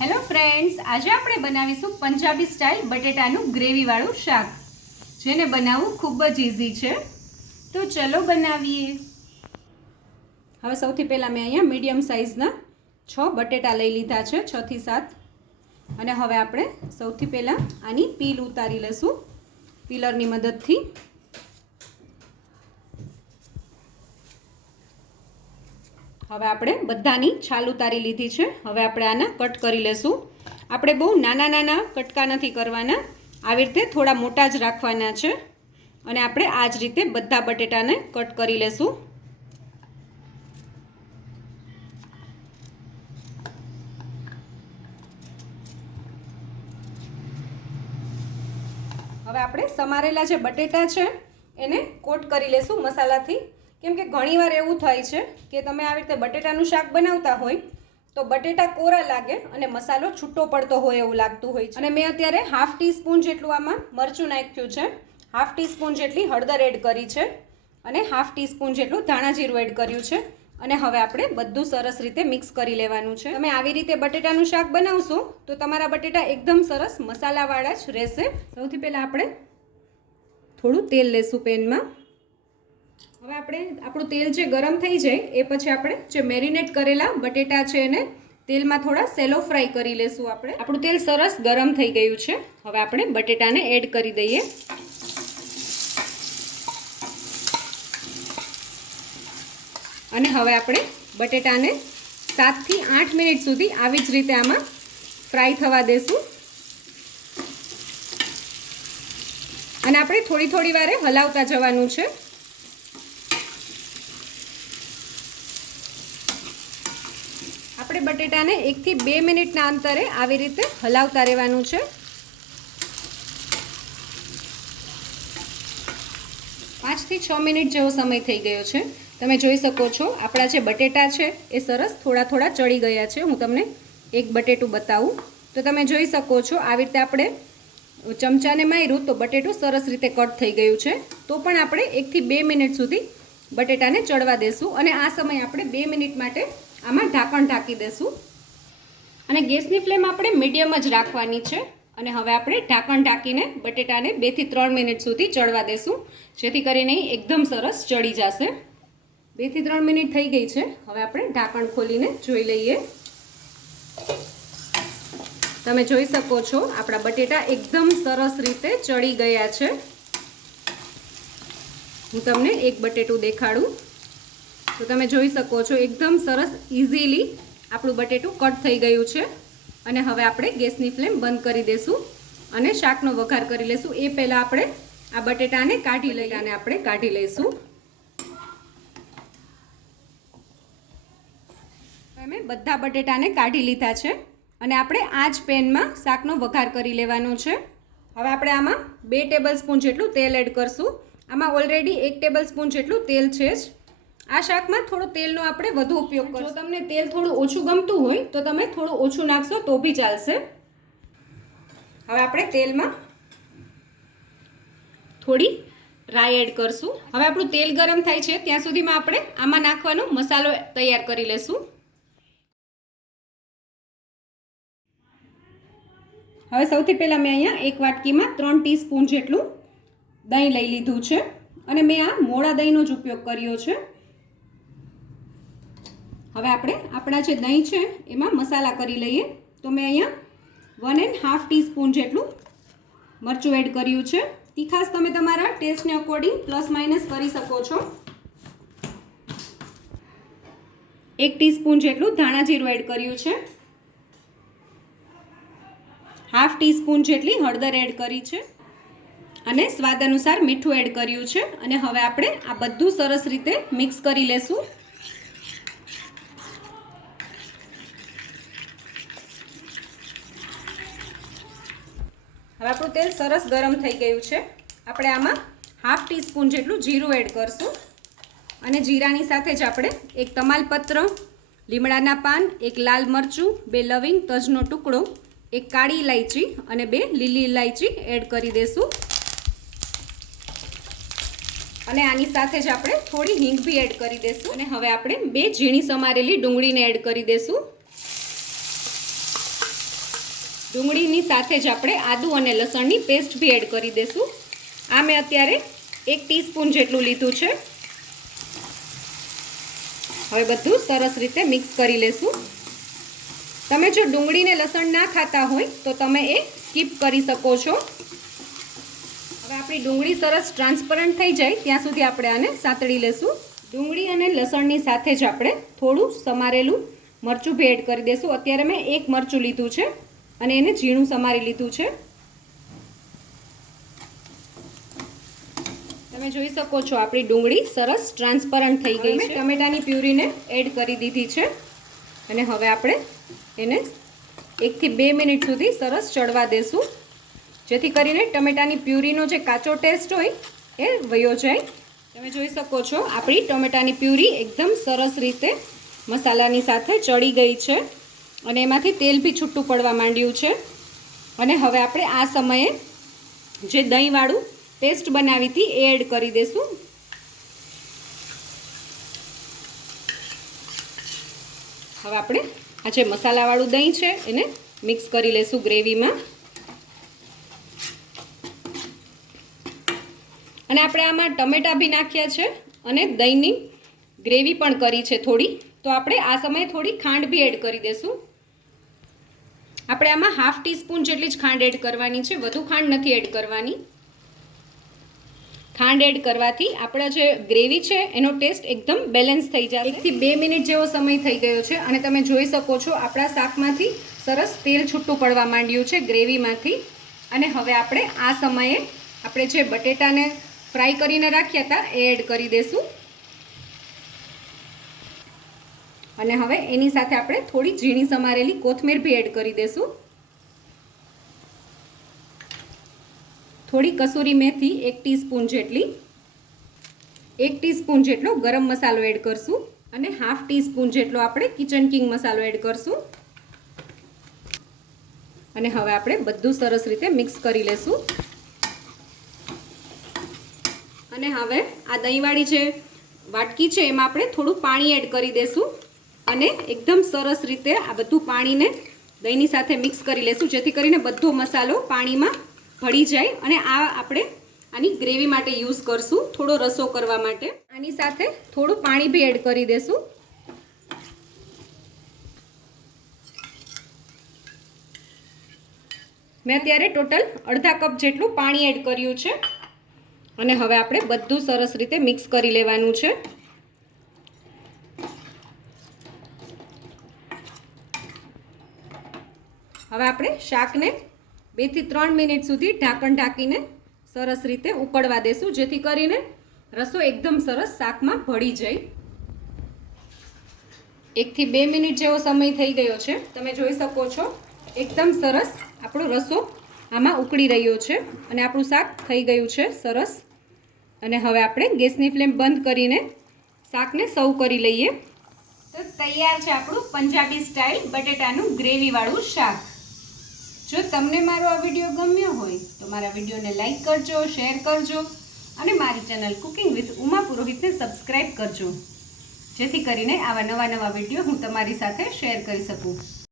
Hello friends, આજે આપણે બનાવીશું પંજાબી સ્ટાઇલ બટેટાનું ગ્રેવીવાળું શાક, જેને બનાવવું ખૂબ જ ઇઝી છે. તો ચલો બનાવીએ. હવે સૌથી પહેલાં મેં અહીંયા મીડિયમ સાઇઝના 6 બટેટા લઈ લીધા છે, 6 થી 7. અને હવે આપણે સૌથી પહેલાં આની પીલ ઉતારી લઈશું પીલરની મદદથી. હવે આપણે બધાની છાલ ઉતારી લીધી છે. હવે આપણે આના કટ કરી લેશું. આપણે બહુ નાના નાના કટકા નથી કરવાના, આવી રીતે થોડા મોટા જ રાખવાના છે. અને આપણે આ જ રીતે બધા બટેટાને કટ કરી લેશું. હવે આપણે સમારેલા જે બટેટા છે એને કોટ કરી લેશું મસાલાથી. કેમ કે ઘણીવાર એવું થાય છે કે તમે આવી રીતે બટેટાનું શાક બનાવતા હોય તો બટેટા કોરા લાગે અને મસાલો છૂટો પડતો હોય એવું લાગતું હોય છે. અને મેં અત્યારે હાફ ટીસ્પૂન જેટલું આમાં મરચું નાખ્યું છે, હાફ ટીસ્પૂન જેટલી હળદર એડ કરી છે અને હાફ ટીસ્પૂન જેટલું ધાણા જીરું એડ કર્યું છે. અને હવે આપણે બધું સરસ રીતે મિક્સ કરી લેવાનું છે. તમે આવી રીતે બટેટાનું શાક બનાવશો તો તમારા બટેટા એકદમ સરસ મસાલાવાળા જ રહેશે. સૌથી પહેલાં આપણે થોડું તેલ લેશું પેનમાં. હવે આપણું તેલ જે ગરમ થઈ જાય એ પછી આપણે જે મેરિનેટ કરેલા બટેટા છે એને તેલમાં થોડા સેલો ફ્રાય કરી લેશું. આપણું તેલ સરસ ગરમ થઈ ગયું છે. હવે આપણે બટેટાને એડ કરી દઈએ. અને હવે આપણે બટેટાને 7 થી 8 મિનિટ સુધી આવી જ રીતે આમાં ફ્રાય થવા દેશું. અને આપણે થોડી થોડી વારે હલાવતા જવાનું છે. આપણે બટેટાને 1 થી 2 મિનિટના અંતરે આવી રીતે હલાવતા રહેવાનું છે. 5 થી 6 મિનિટ જેવો સમય થઈ ગયો છે. તમે જોઈ શકો છો આપણા જે બટેટા છે એ સરસ થોડા થોડા ચડી ગયા છે. હું તમને એક બટેટું બતાવું તો તમે જોઈ શકો છો આવી રીતે આપણે ચમચાને માર્યું તો બટેટું સરસ રીતે કટ થઈ ગયું છે. તો પણ આપણે 1 થી 2 મિનિટ સુધી બટેટાને ચડવા દેશું. અને આ સમયે આપણે 2 મિનિટ માટે આમાં ઢાંકણ ઢાંકી દેશું. અને ગેસની ફ્લેમ આપણે મીડિયમ જ રાખવાની છે. અને હવે આપણે ઢાંકણ ઢાંકીને બટેટાને 2 થી 3 મિનિટ સુધી ચડવા દેશું, જેથી કરીને એકદમ સરસ ચડી જશે. 2 થી 3 મિનિટ થઈ ગઈ છે. હવે આપણે ઢાંકણ ખોલીને જોઈ લઈએ. તમે જોઈ શકો છો આપણા બટેટા એકદમ સરસ રીતે ચડી ગયા છે. હું તમને એક બટેટું દેખાડું તો તમે જોઈ શકો છો એકદમ સરસ ઇઝીલી આપણું બટેટું કટ થઈ ગયું છે. અને હવે આપણે ગેસની ફ્લેમ બંધ કરી દઈશું અને શાકનો વઘાર કરી લઈશું. એ પહેલાં આપણે આ બટેટાને કાઢી લઈશું. મેં બધા બટેટાને કાઢી લીધા છે અને આપણે આ જ પેનમાં શાકનો વઘાર કરી લેવાનો છે. હવે આપણે આમાં 2 ટેબલસ્પૂન જેટલું તેલ એડ કરશું. આમાં ઓલરેડી 1 ટેબલસ્પૂન જેટલું તેલ છે જ. આ શાકમાં થોડો તેલનો આપણે વધુ ઉપયોગ કરશું. જો તમને તેલ થોડું ઓછું ગમતું હોય તો તમે થોડું ઓછું નાખશો તો બી ચાલશે. હવે આપણે તેલમાં થોડી રાઈ એડ કરશું. હવે આપણું તેલ ગરમ થાય છે ત્યાં સુધીમાં આપણે આમાં નાખવાનો મસાલો તૈયાર કરી લેશું. હવે સૌથી પહેલાં મેં અહીંયા એક વાટકીમાં 3 ટીસ્પૂન જેટલું દહીં લઈ લીધું છે. અને મેં આ મોળા દહીંનો જ ઉપયોગ કર્યો છે. હવે આપણે આપણા જે દહીં છે એમાં મસાલા કરી લઈએ. તો મેં અહીંયા 1.5 ટીસ્પૂન જેટલું મરચું એડ કર્યું છે. તીખાશ તમે તમારા ટેસ્ટને અકોર્ડિંગ પ્લસ માઇનસ કરી શકો છો. 1 ટીસ્પૂન જેટલું ધાણા જીરું એડ કર્યું છે. હાફ ટીસ્પૂન જેટલી હળદર એડ કરી છે અને સ્વાદ અનુસાર મીઠું એડ કર્યું છે. અને હવે આપણે આ બધું સરસ રીતે મિક્સ કરી લેશું. હવે આપણું તેલ સરસ ગરમ થઈ ગયું છે. આપણે આમાં હાફ ટીસ્પૂન જેટલું જીરું એડ કરશું. અને જીરાની સાથે જ આપણે એક તમાલપત્ર, લીમડાના પાન, એક લાલ મરચું, 2 લવિંગ, તજનો ટુકડો, એક કાળી ઇલાયચી અને 2 લીલી ઇલાયચી એડ કરી દઈશું. અને આની સાથે જ આપણે થોડી હિંગ બી એડ કરી દઈશું. અને હવે આપણે 2 ઝીણી સમારેલી ડુંગળીને એડ કરી દઈશું. ડુંગળીની સાથે જ આપણે આદુ અને લસણની પેસ્ટ બી એડ કરી દઈશું. આ મેં અત્યારે 1 ટીસ્પૂન જેટલું લીધું છે. હવે બધું સરસ રીતે મિક્સ કરી લેશું. તમે જો ડુંગળીને લસણ ના ખાતા હોય તો તમે એ સ્કીપ કરી શકો છો. હવે આપણી ડુંગળી સરસ ટ્રાન્સપરન્ટ થઈ જાય ત્યાં સુધી આપણે આને સાતળી લેશું. ડુંગળી અને લસણની સાથે જ આપણે થોડું સમારેલું મરચું બી એડ કરી દઈશું. અત્યારે મેં 1 મરચું લીધું છે અને એને ઝીણું સમારી લીધું છે. તમે જોઈ શકો છો આપણી ડુંગળી સરસ ટ્રાન્સપરન્ટ થઈ ગઈ છે. ટમેટાની પ્યુરીને એડ કરી દીધી છે અને હવે આપણે એને 1 થી 2 મિનિટ સુધી સરસ ચડવા દેશું, જેથી કરીને ટમેટાની પ્યુરીનો જે કાચો ટેસ્ટ હોય એ વયો જાય. તમે જોઈ શકો છો આપણી ટમેટાની પ્યુરી એકદમ સરસ રીતે મસાલાની સાથે ચડી ગઈ છે અને એમાંથી તેલ બી છૂટું પડવા માંડ્યું છે. અને હવે આપણે આ સમયે જે દહીંવાળું પેસ્ટ બનાવી હતી એ એડ કરી દઈશું. હવે આપણે આ જે મસાલાવાળું દહીં છે એને મિક્સ કરી લઈશું ગ્રેવીમાં. અને આપણે આમાં ટમેટા બી નાખ્યા છે અને દહીંની ગ્રેવી પણ કરી છે થોડી, તો આપણે આ સમયે થોડી ખાંડ બી એડ કરી દઈશું. આપણે આમાં 1/2 ટીસ્પૂન જેટલી જ ખાંડ એડ કરવાની છે, વધુ ખાંડ નથી એડ કરવાની. ખાંડ એડ કરવાથી આપણા જે ગ્રેવી છે એનો ટેસ્ટ એકદમ બેલેન્સ થઈ જાય. 1 થી 2 મિનિટ જેવો સમય થઈ ગયો છે અને તમે જોઈ શકો છો આપણા શાકમાંથી સરસ તેલ છૂટું પડવા માંડ્યું છે ગ્રેવીમાંથી. અને હવે આપણે આ સમયે આપણે જે બટેટાને ફ્રાય કરીને રાખ્યા હતા એ એડ કરી દઈશું. અને હવે એની સાથે આપણે થોડી ઝીણી સમારેલી કોથમીર બી એડ કરી દઈશું. થોડી કસૂરી મેથી 1 ટીસ્પૂન જેટલી, 1 ટીસ્પૂન જેટલો ગરમ મસાલો એડ કરશું અને 1/2 ટીસ્પૂન જેટલો આપણે કિચન કિંગ મસાલો એડ કરશું. અને હવે આપણે બધું સરસ રીતે મિક્સ કરી લેશું. અને હવે આ દહીંવાળી જે વાટકી છે એમાં આપણે થોડું પાણી એડ કરી દઈશું અને એકદમ સરસ રીતે આ બધું પાણીને દહીંની સાથે મિક્સ કરી લેશું, જેથી કરીને બધો મસાલો પાણીમાં ભળી જાય. અને આ આપણે આની ગ્રેવી માટે યુઝ કરશું, થોડો રસો કરવા માટે. આની સાથે થોડું પાણી બી એડ કરી દેશું. મેં અત્યારે ટોટલ અડધા કપ જેટલું પાણી એડ કર્યું છે અને હવે આપણે બધું સરસ રીતે મિક્સ કરી લેવાનું છે. હવે આપણે શાકને 2 થી 3 મિનિટ સુધી ઢાંકણ ઢાંકીને સરસ રીતે ઉકળવા દેશું, જેથી કરીને રસો એકદમ સરસ શાકમાં ભળી જાય. 1 થી 2 મિનિટ જેવો સમય થઈ ગયો છે. તમે જોઈ શકો છો એકદમ સરસ આપણો રસો આમાં ઉકળી રહ્યો છે અને આપણું શાક થઈ ગયું છે સરસ. અને હવે આપણે ગેસની ફ્લેમ બંધ કરીને શાકને સર્વ કરી લઈએ. તો તૈયાર છે આપણું પંજાબી સ્ટાઇલ બટેટાનું ગ્રેવીવાળું શાક. જો તમને મારો આ વિડીયો ગમ્યો હોય તો મારા વિડીયોને લાઈક કરજો, શેર કરજો અને મારી ચેનલ કુકિંગ વિથ ઉમા પુરોહિતને સબસ્ક્રાઈબ કરજો, જેથી કરીને આવા નવા વિડીયો હું તમારી સાથે શેર કરી શકું.